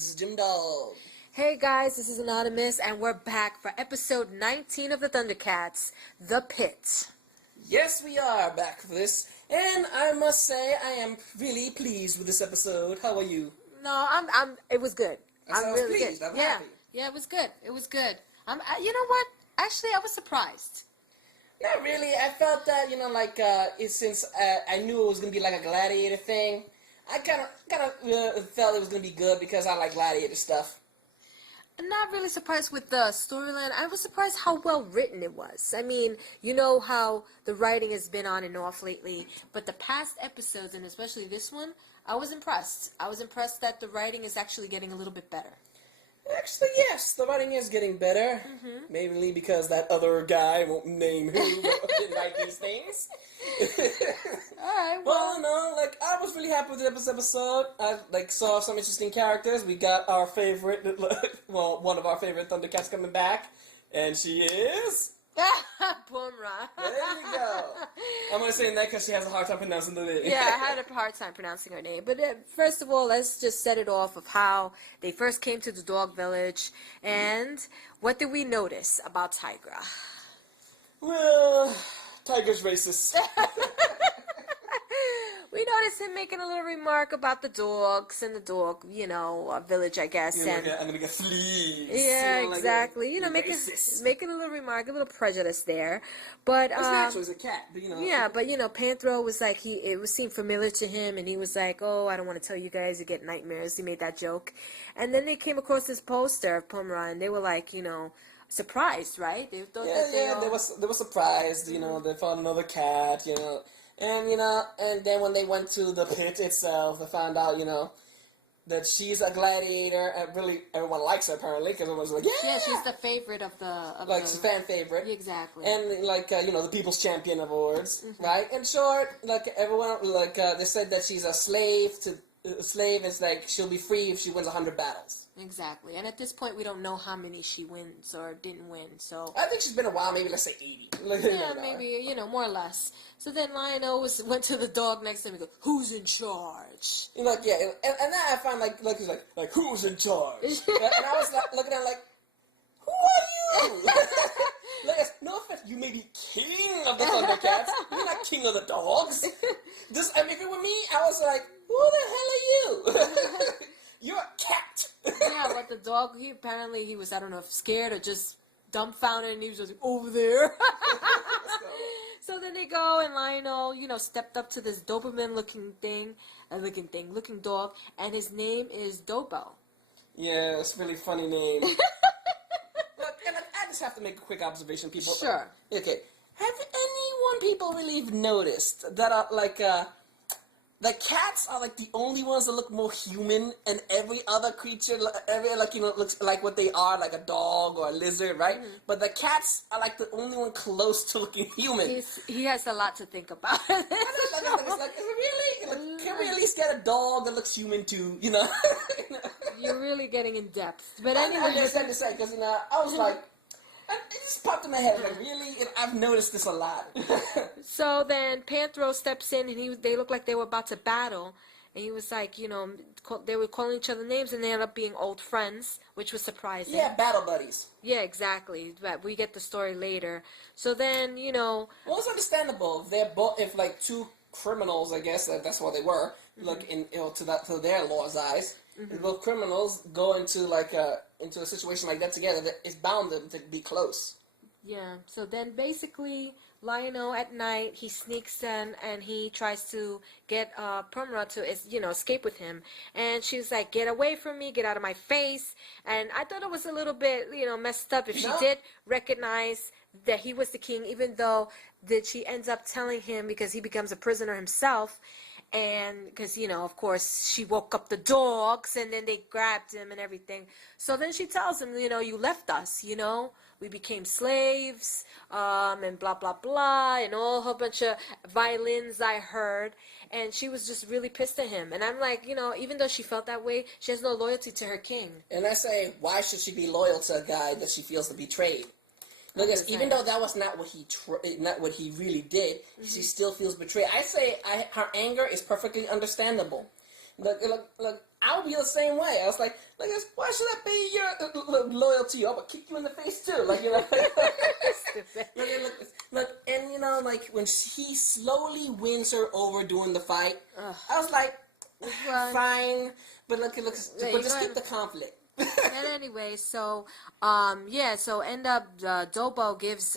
This is Jim Dog. Hey guys, this is Anonymous, and we're back for episode 19 of the Thundercats, The Pit. Yes, we are back for this, and I must say I am really pleased with this episode. How are you? No, it was good. I'm really pleased. good. I'm happy. Yeah, it was good. It was good. You know what? Actually, I was surprised. Not really. I felt that, since I knew it was going to be like a gladiator thing, I kind of felt it was going to be good because I like gladiator stuff. I'm not really surprised with the storyline. I was surprised how well written it was. I mean, you know how the writing has been on and off lately, but the past episodes, and especially this one, I was impressed. I was impressed that the writing is actually getting a little bit better. Actually, yes, the writing is getting better. Mm-hmm. Mainly because that other guy, won't name who, didn't write these things. Alright, well, I was really happy with this episode. I, saw some interesting characters. We got our favorite, one of our favorite Thundercats coming back. And she is... Mumm-Ra. There you go. I'm going to say that because she has a hard time pronouncing the name. Yeah, I had a hard time pronouncing her name. But first of all, let's just set it off of how they first came to the dog village. And what did we notice about Tigra? Well, Tiger's racist. We noticed him making a little remark about the dogs and the dog, village, I guess. I'm gonna get fleas. Yeah, exactly. Making a little remark, a little prejudice there. But it's natural, he's a cat. But, Yeah, but Panthro was like it seemed familiar to him, and he was like, "Oh, I don't want to tell you guys, you get nightmares." He made that joke, and then they came across this poster of Pumyra, and they were like, surprised, right? They thought they were surprised. They found another cat. And then when they went to the pit itself, they found out, that she's a gladiator, and really everyone likes her apparently because everyone's like, yeah, she's the favorite of the she's a fan favorite, exactly, and the people's champion of awards, right? In short, everyone, they said that she's a slave is like she'll be free if she wins 100 battles. Exactly, and at this point we don't know how many she wins or didn't win. So I think she's been a while, maybe let's say 80. Yeah, maybe more or less. So then Lionel went to the dog next to him and goes, "Who's in charge?" And that I find he's like who's in charge? And I was looking at him like, who are you? No offense, you may be king of the Thundercats. You're not king of the dogs. If it were me, I was like, who the hell are you? You're a cat. Yeah, but the dog, he was, I don't know if scared or just dumbfounded, and he was just over there. So then they go, and Lionel, stepped up to this Doberman-looking dog, and his name is Dobo. Yeah, it's a really funny name. Look, and I just have to make a quick observation, people. Sure. Okay. Have people really noticed that the cats are the only ones that look more human, and every other creature, looks like what they are, like a dog or a lizard, right? Mm-hmm. But the cats are the only one close to looking human. He has a lot to think about. Can we at least get a dog that looks human too? You're really getting in depth. But I anyway, understand to say because I was like. It just popped in my head, really? I've noticed this a lot. So then Panthro steps in, and they look like they were about to battle. And he was like, they were calling each other names, and they ended up being old friends, which was surprising. Yeah, battle buddies. Yeah, exactly. But we get the story later. So then, Well, it's understandable. If two criminals, I guess, that's what they were, to their law's eyes. Mm-hmm. Both criminals go into a situation like that together, that it's bound to be close. Yeah. So then basically Lionel at night, he sneaks in and he tries to get Pumyra to escape with him, and she's like, "Get away from me, get out of my face." And I thought it was a little bit messed up if she did recognize that he was the king, even though that she ends up telling him because he becomes a prisoner himself. And because, of course, she woke up the dogs, and then they grabbed him and everything. So then she tells him, you left us, we became slaves, and blah, blah, blah, and all a bunch of violins I heard. And she was just really pissed at him. And I'm like, even though she felt that way, she has no loyalty to her king. And I say, why should she be loyal to a guy that she feels betrayed? Because even though that was not what he really did, she still feels betrayed. I say her anger is perfectly understandable. Look, I'll be the same way. I was like, why should I be your loyal to you? I'm gonna kick you in the face too. Like, you know. look, and you know, like when he slowly wins her over during the fight, I was like, fine, but look, but just skip the conflict. And anyway, so so end up Dobo gives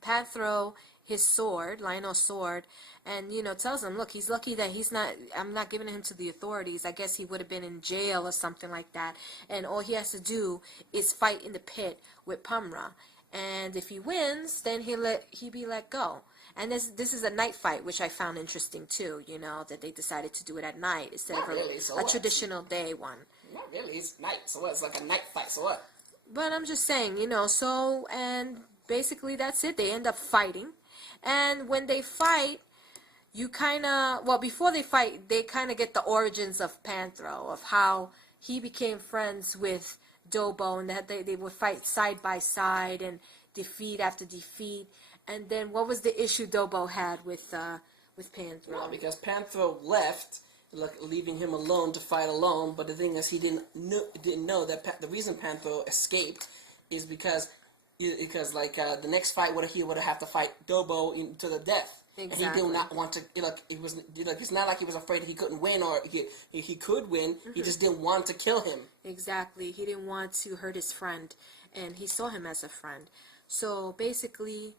Panthro his sword, Lionel's sword, and you know tells him, look, he's lucky that I'm not giving him to the authorities. I guess he would have been in jail or something like that, and all he has to do is fight in the pit with Mumm-Ra, and if he wins, then he be let go. And this is a night fight, which I found interesting too. You know that they decided to do it at night instead of a traditional day one. Not really. It's night, so what? It's like a night fight, so what? But I'm just saying, you know. So and basically that's it. They end up fighting, and when they fight, you kind of before they fight, they kind of get the origins of Panthro, of how he became friends with Dobo, and that they would fight side by side and defeat after defeat. And then what was the issue Dobo had with Panthro? Well, because Panthro left, leaving him alone to fight alone. But the thing is, he didn't know that the reason Panthro escaped is because the next fight he would have to fight Dobo to the death. Exactly. And he did not want to. It's not like he was afraid he couldn't win, or he could win. Mm-hmm. He just didn't want to kill him. Exactly. He didn't want to hurt his friend, and he saw him as a friend. So basically,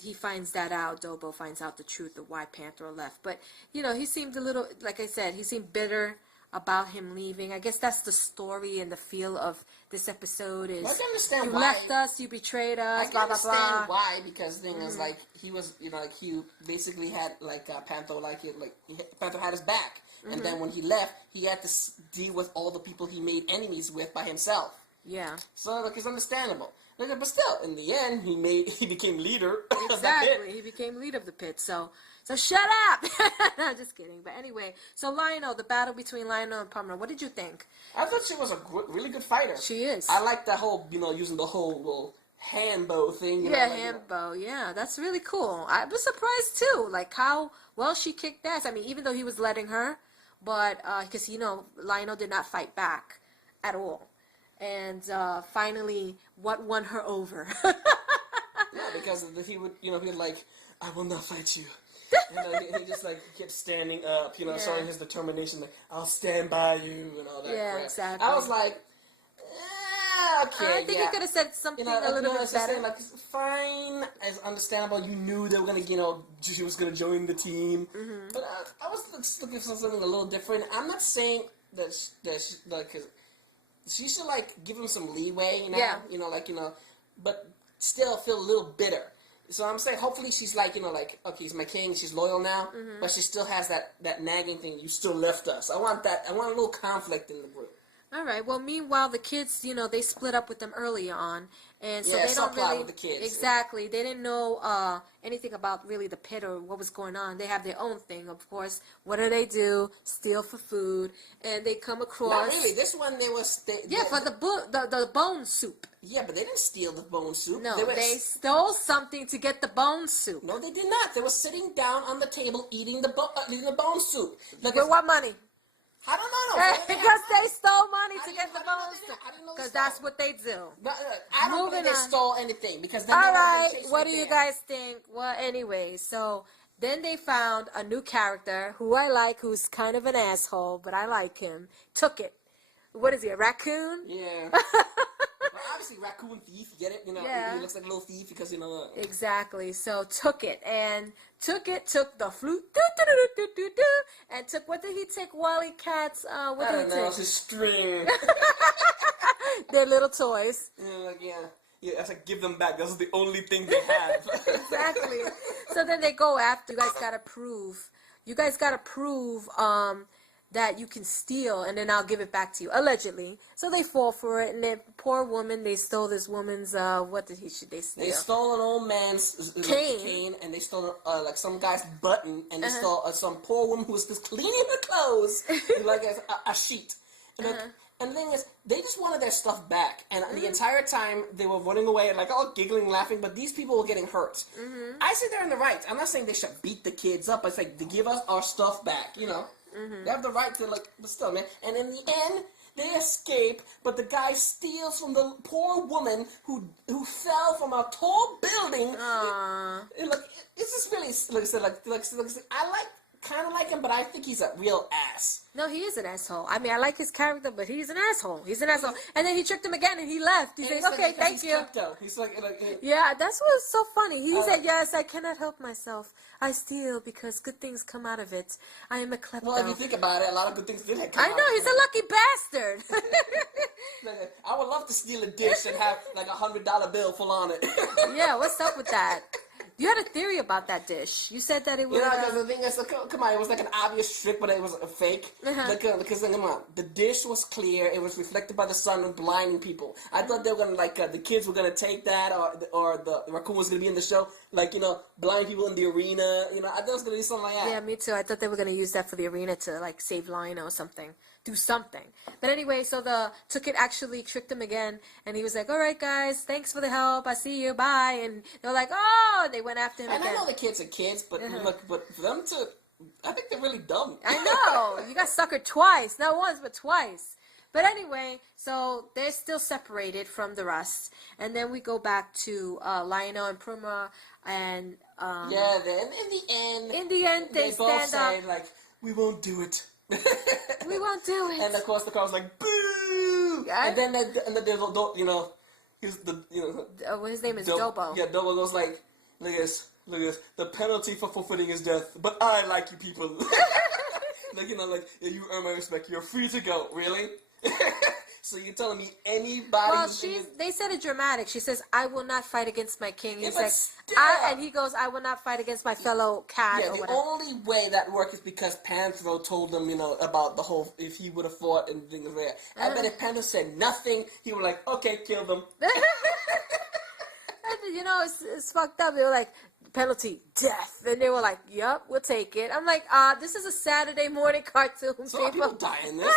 he finds that out. Dobo finds out the truth of why Panthro left. But you know, he seemed a little, like I said, he seemed bitter about him leaving. I guess that's the story and the feel of this episode. Is I can understand you why. Left us, you betrayed us, I blah can blah blah. understand why, because the thing is, like, he was, you know, like he basically had Panthro, Panthro had his back, and then when he left, he had to deal with all the people he made enemies with by himself. Yeah. So it's understandable. But still, in the end, he became leader. Exactly. Of the pit. He became leader of the pit. So shut up. No, just kidding. But anyway, so Lionel, the battle between Lionel and Pumyra, what did you think? I thought she was a really good fighter. She is. I like that whole, you know, using the whole little hand bow thing. Hand bow. Yeah, that's really cool. I was surprised too, like how well she kicked ass. I mean, even though he was letting her, but because you know Lionel did not fight back at all. And finally, what won her over? Yeah, because he would, you know, he'd like, I will not fight you. And he just like kept standing up, you know, showing his determination, like, I'll stand by you and all that. Yeah, crap. exactly. I was like, okay. I think he could have said something a little bit better. Saying, like, fine, it's understandable. You knew they were gonna, you know, she was gonna join the team, but I was looking for something a little different. I'm not saying that she should, like, give him some leeway, you know? Yeah. You know, like, you know, but still feel a little bitter. So I'm saying, hopefully she's like, you know, like, okay, he's my king, she's loyal now, but she still has that nagging thing, you still left us. I want a little conflict in the group. All right. Well, meanwhile, the kids, you know, they split up with them early on, and so Yeah, they don't really with the kids. Exactly. They didn't know anything about really the pit or what was going on. They have their own thing, of course. What do? Steal for food, and they come across. Not really. This one they was. For the bone soup. Yeah, but they didn't steal the bone soup. No, they stole something to get the bone soup. No, they did not. They were sitting down on the table eating the bone soup. With what money? I don't know. Because they stole money to get the bone soup. Because that's what they do. I don't think they stole anything. Because then all right, what do you guys think? Well, anyway, so then they found a new character who I like, who's kind of an asshole, but I like him. Took it. What is he, a raccoon? Yeah. Well, obviously, raccoon thief, you get it? You know, he looks like a little thief because, you know. Exactly. So, took took the flute, and took, what did he take, Wally Cat's, what did he take? His string. Their little toys. Yeah, I said, give them back. That's the only thing they have. Exactly. So then they go after, you guys gotta prove, that you can steal, and then I'll give it back to you, allegedly. So they fall for it, and the poor woman, they stole this woman's, what did they steal? They stole an old man's cane, and they stole, like, some guy's button, and they stole some poor woman who was just cleaning her clothes, like a sheet. And the thing is, they just wanted their stuff back, and the entire time, they were running away, and like, all giggling, laughing, but these people were getting hurt. I say they're in the right. I'm not saying they should beat the kids up, but it's like, to give us our stuff back, you know? They have the right to, like, but still, man. And in the end, they escape, but the guy steals from the poor woman who fell from a tall building. It's just really, like I said, I kind of like him, but I think he's a real ass. No, he is an asshole. I mean, I like his character, but he's an asshole. He's an asshole. And then he tricked him again, and he left. He's like, okay, thank you. He's like, yeah, that's what's so funny. He said, yes, I cannot help myself. I steal because good things come out of it. I am a klepto. Well, if you think about it, a lot of good things did come out of it. I know, he's a lucky bastard. I would love to steal a dish and have like $100 bill full on it. Yeah, what's up with that? You had a theory about that dish. You said that it was... because the thing is, come on, it was like an obvious trick, but it was a fake. Because, come on, the dish was clear. It was reflected by the sun and blinding people. I thought they were going to, the kids were going to take that, or the raccoon was going to be in the show, blind people in the arena. I thought it was going to be something like that. Yeah, me too. I thought they were going to use that for the arena to, save Lionel or something. Do something. But anyway, so the Took-It actually tricked him again, and he was like, all right, guys, thanks for the help. I see you. Bye. And they were like, oh, they went after him again. I know the kids are kids, but but for them to, I think they're really dumb. I know. You got suckered twice. Not once, but twice. But anyway, so they're still separated from the rest. And then we go back to Lionel and Pumyra, and... yeah, then in the end, they both stand say, up. we won't do it. We won't do it. And of course the crowd's like, boo! Yeah. And then he's the, his name is Dobo. Yeah, Dobo goes like, look at this. The penalty for forfeiting is death, but I like you people. You earn my respect. You're free to go. Really? So you're telling me anybody? Well, they said it dramatic. She says, "I will not fight against my king." He's like, and he goes, "I will not fight against my fellow cat." Yeah, the only way that worked is because Panthro told him, about the whole if he would have fought and things like that. I bet if Panthro said nothing, he would like, okay, kill them. It's fucked up. They were like, penalty, death. And they were like, yep, we'll take it. I'm like, this is a Saturday morning cartoon. So people die in this.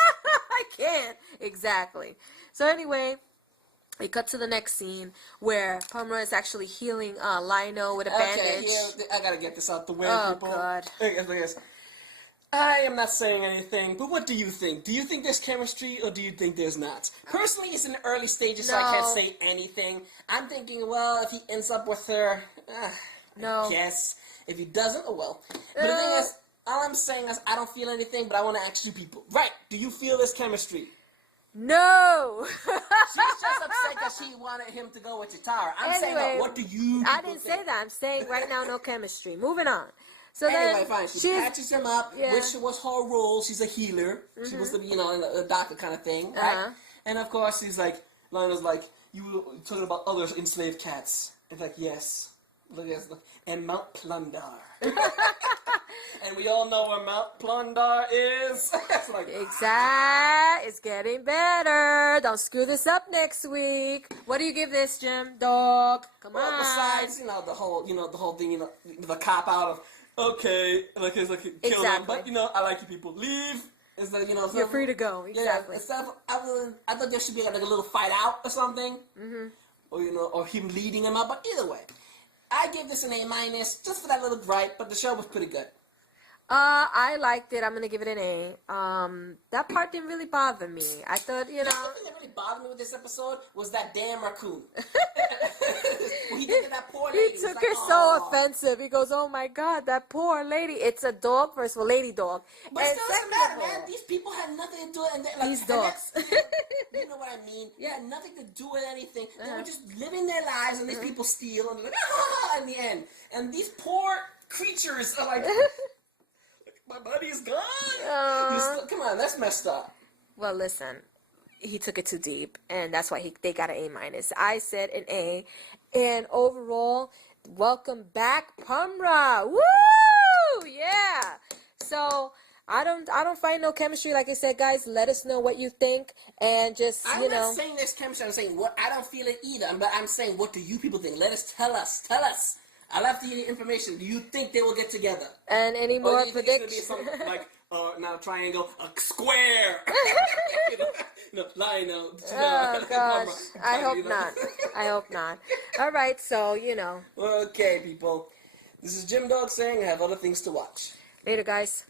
I can't. Exactly. So anyway, we cut to the next scene where Mumm-Ra is actually healing Lionel with a bandage. Okay, I gotta get this out the way, people. God. I am not saying anything, but what do you think? Do you think there's chemistry, or do you think there's not? Personally, it's in the early stages, so I can't say anything. I'm thinking, well, if he ends up with her, I guess. If he doesn't, oh well. But the thing is, all I'm saying is I don't feel anything, but I want to ask you people. Right, do you feel this chemistry? No. She's just upset because she wanted him to go with Chitara. I'm saying, what do you I didn't say that. I'm saying right now, no chemistry. Moving on. So anyway, fine. She patches him up, which was her role. She's a healer. She was the, a doctor kind of thing, right? And of course, Lionel's like, you were talking about other enslaved cats. It's like, yes. Look at this. And Mount Plun-Darr. And we all know where Mount Plun-Darr is. It's like, It's getting better. Don't screw this up next week. What do you give this, Jim? Dog. Come on. Besides, the whole thing, the cop out of, okay, kill them, but I like you people. Leave. It's like, you're free to go. Exactly. I thought there should be like a little fight out or something. Or or him leading him up. But either way, I give this an A- just for that little gripe. But the show was pretty good. I liked it. I'm gonna give it an A. That part didn't really bother me. I thought, The only thing that really bothered me with this episode was that damn raccoon. He did to that poor lady. He took it so offensive. He goes, "Oh my God, that poor lady." It's a dog, first of all, lady dog. But it doesn't matter, man. These people had nothing to do with it. These dogs. You know what I mean? They had nothing to do with anything. They were just living their lives, and these people steal, and they're like, in the end. And these poor creatures are like, my buddy is gone. Come on, that's messed up. Well, listen, he took it too deep, and that's why they got an A-. I said an A, and overall, welcome back, Mumm-Ra. Woo! Yeah. So I don't find no chemistry. Like I said, guys, let us know what you think, and just I'm not saying there's chemistry. I'm saying I don't feel it either. I'm saying, what do you people think? Tell us. I love to hear the information. Do you think they will get together? And any more predictions? It's going to be something like, now triangle, a square. Lionel. Oh, gosh. I hope not. I hope not. All right, so, Okay, people. This is Jim Dog saying I have other things to watch. Later, guys.